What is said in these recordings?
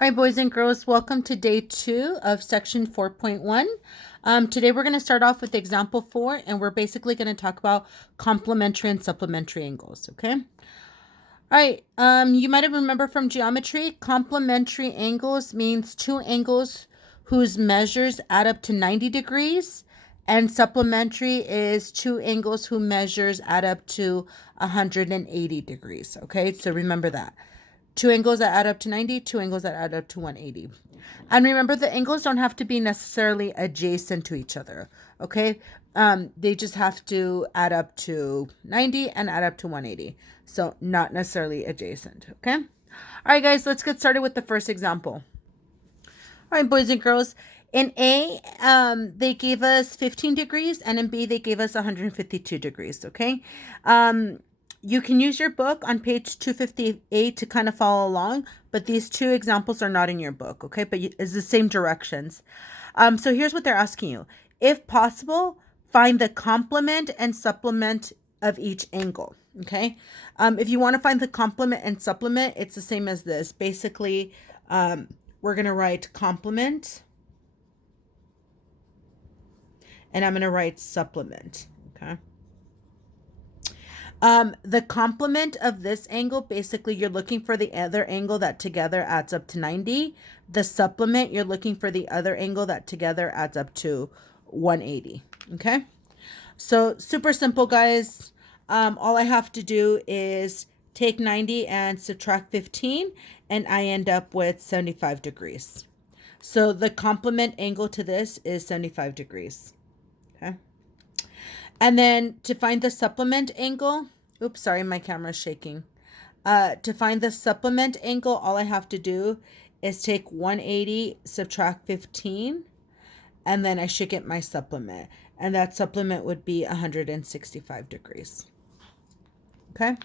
All right, boys and girls, welcome to day 2 of section 4.1. Today we're going to start off with example 4, and we're basically going to talk about complementary and supplementary angles, okay? All right, you might have remembered from geometry, complementary angles means two angles whose measures add up to 90 degrees, and supplementary is two angles whose measures add up to 180 degrees, okay? So remember that. Two angles that add up to 90, two angles that add up to 180. And remember, the angles don't have to be necessarily adjacent to each other, okay? They just have to add up to 90 and add up to 180. So not necessarily adjacent, okay? All right, guys, let's get started with the first example. All right, boys and girls. In A, they gave us 15 degrees, and in B, they gave us 152 degrees, okay? You can use your book on page 258 to kind of follow along, but these two examples are not in your book, okay? But it's the same directions. So here's what they're asking you. If possible, find the complement and supplement of each angle, okay? If you want to find the complement and supplement, it's the same as this. Basically, we're going to write complement, and I'm going to write supplement, okay? The complement of this angle, basically you're looking for the other angle that together adds up to 90. The supplement, you're looking for the other angle that together adds up to 180, okay? So super simple, guys. All I have to do is take 90 and subtract 15, and I end up with 75 degrees. So the complement angle to this is 75 degrees, okay? And then to find the supplement angle, oops, sorry, my camera's shaking. To find the supplement angle, all I have to do is take 180, subtract 15, and then I should get my supplement. And that supplement would be 165 degrees. Okay?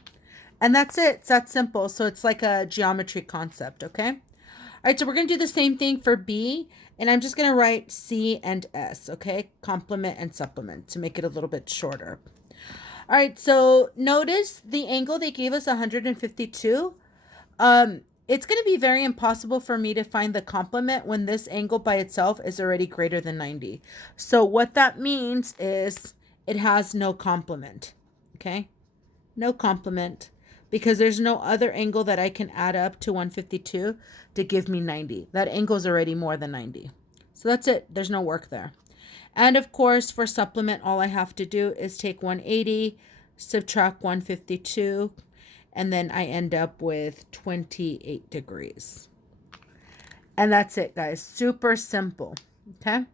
And that's it. It's that simple. So it's like a geometry concept, okay? All right, so we're going to do the same thing for B, and I'm just going to write C and S, okay? Complement and supplement to make it a little bit shorter. All right, so notice the angle they gave us 152. It's going to be very impossible for me to find the complement when this angle by itself is already greater than 90. So what that means is it has no complement, okay? No complement, because there's no other angle that I can add up to 152 to give me 90. That angle is already more than 90. So that's it. There's no work there. And of course, for supplement, all I have to do is take 180, subtract 152, and then I end up with 28 degrees. And that's it, guys. Super simple. Okay? All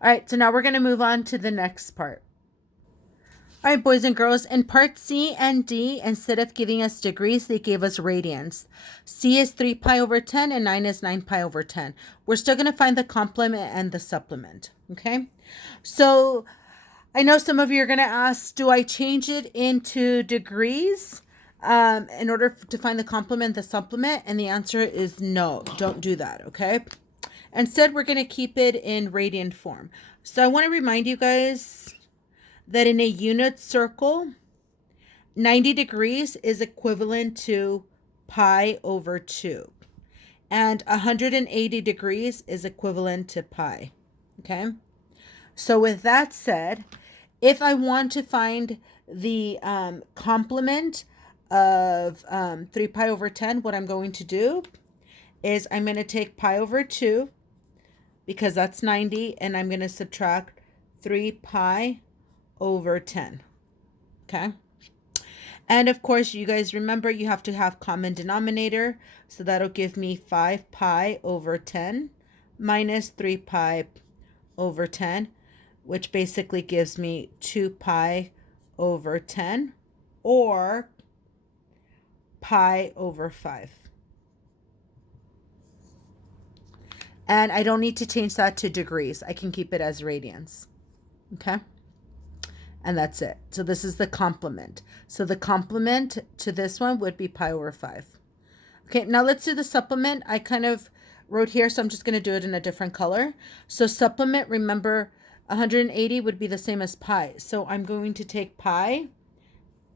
right, so now we're going to move on to the next part. All right, boys and girls, in part C and D, instead of giving us degrees, they gave us radians. C is 3 pi over 10 and 9 is 9 pi over 10. We're still going to find the complement and the supplement, okay? So I know some of you are going to ask, do I change it into degrees in order to find the complement, the supplement? And the answer is no, don't do that, okay? Instead, we're going to keep it in radian form. So I want to remind you guys that in a unit circle, 90 degrees is equivalent to pi over 2. And 180 degrees is equivalent to pi. Okay? So with that said, if I want to find the complement of 3 pi over 10, what I'm going to do is I'm going to take pi over 2, because that's 90, and I'm going to subtract 3 pi over 10. Okay? And of course, you guys remember you have to have common denominator. So that'll give me 5 pi over 10 minus 3 pi over 10, which basically gives me 2 pi over 10, or pi over 5. And I don't need to change that to degrees. I can keep it as radians. Okay? And that's it. So this is the complement. So the complement to this one would be pi over 5. Okay, now let's do the supplement. I kind of wrote here, so I'm just going to do it in a different color. So supplement, remember, 180 would be the same as pi. So I'm going to take pi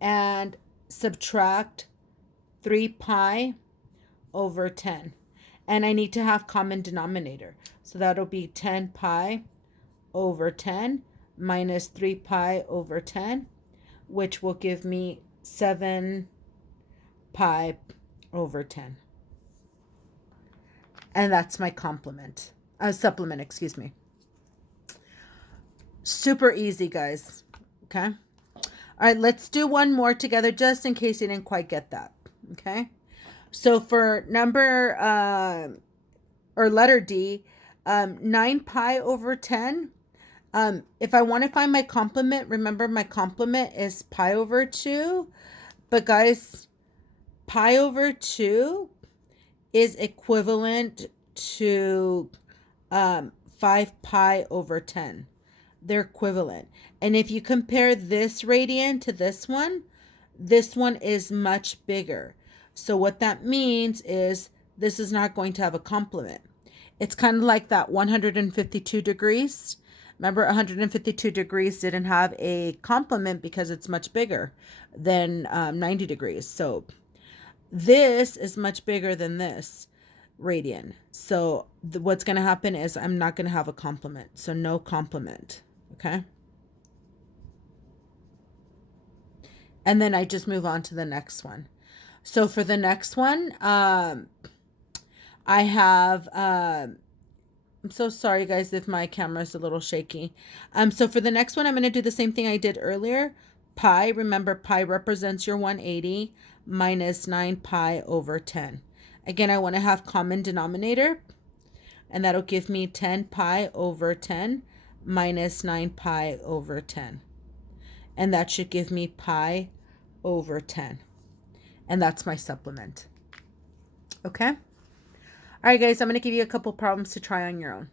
and subtract 3 pi over 10. And I need to have common denominator. So that'll be 10 pi over 10 minus 3 pi over 10, which will give me 7 pi over 10. And that's my supplement, excuse me. Super easy, guys. Okay. All right, let's do one more together just in case you didn't quite get that. Okay. So for letter D, 9 pi over 10. If I want to find my complement, remember my complement is pi over 2. But guys, pi over 2 is equivalent to 5 pi over 10. They're equivalent. And if you compare this radian to this one is much bigger. So what that means is this is not going to have a complement. It's kind of like that 152 degrees. Remember, 152 degrees didn't have a complement because it's much bigger than 90 degrees. So this is much bigger than this radian. So what's going to happen is I'm not going to have a complement. So no complement. Okay. And then I just move on to the next one. So for the next one, I have, I'm so sorry guys if my camera is a little shaky. So for the next one, I'm going to do the same thing I did earlier. Pi, remember pi represents your 180 minus 9 pi over 10. Again, I want to have common denominator, and that'll give me 10 pi over 10 minus 9 pi over 10. And that should give me pi over 10. And that's my supplement. Okay? All right, guys, I'm going to give you a couple problems to try on your own.